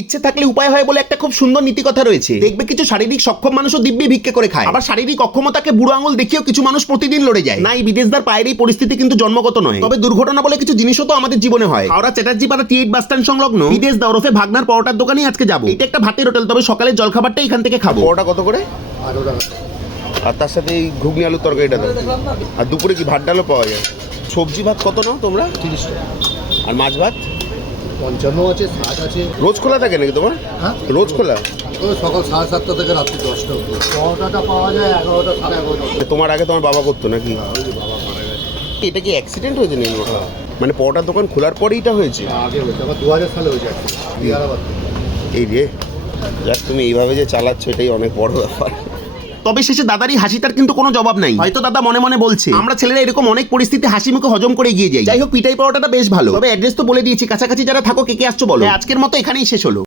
ইচ্ছে থাকলে উপায় হয় বলে একটা খুব সুন্দর নীতি কথা রয়েছে। দেখবে কিছু শারীরিক সক্ষম মানুষও দিব্যি ভিক্ষে করে খায়, আবার শারীরিক অক্ষমতাকে বুড়ো আঙুল দেখিয়েও কিছু মানুষ প্রতিদিন লড়ে যায়। না, এই বিদেশদার পায়ের এই পরিস্থিতি কিন্তু জন্মগত নয়, তবে দুর্ঘটনা বলে কিছু জিনিসও তো আমাদের জীবনে হয়। হাওড়া চ্যাটার্জি পাড়া টি8 বাস স্ট্যান্ড সংলগ্ন বিদেশ দা ওরফে ভাগনার পরোটার দোকানেই আজকে যাবো। এটা একটা ভাতের হোটেল, তবে সকালের জলখাবারটা এখান থেকে খাবো। পরোটা কত করে? 18 টাকা। আর তার সাথে এই ঘুগনি আলুর তরকারিটা দাও। আর দুপুরে কি ভাত ডালও পাওয়া যায়? সবজি ভাত কত নাও তোমরা? 30 টাকা। আর মাছ ভাত? 55 আছে, 60 আছে। রোজ খোলা থাকে নাকি তোমার? হ্যাঁ, রোজ খোলা? ওই সকাল 7:30 থেকে রাত্রি 10টা অবধি। পরোটাটা পাওয়া যায় 11টা, 11:30টা। তোমার আগে তোমার বাবা করতো নাকি? ওই যে বাবা মারা গেছে। এটা কি অ্যাক্সিডেন্ট হয়েছে নাকি? মানে পরোটার দোকান খোলার পরেই এটা হয়েছে? আগে হয়েছে, আবার 2000 সালে হয়েছে। 11 এই রে, যাক তুমি এইভাবে যে চালাচ্ছ এটাই অনেক বড় ব্যাপার। তবে শেষে দাদারই হাসিটার কিন্তু কোনো জবাব নাই। হয়তো দাদা মনে মনে বলছে, আমরা ছেলেরা এরকম অনেক পরিস্থিতি হাসি মুখে হজম করে এগিয়ে যাই। যাই হোক, পিঠাই পরোটাটা বেশ ভালো। তবে অ্যাড্রেস তো বলে দিয়েছি, কাছাকাছি যারা থাকো কে কে আসছো বলো। আজকের মতো এখানেই শেষ হলো।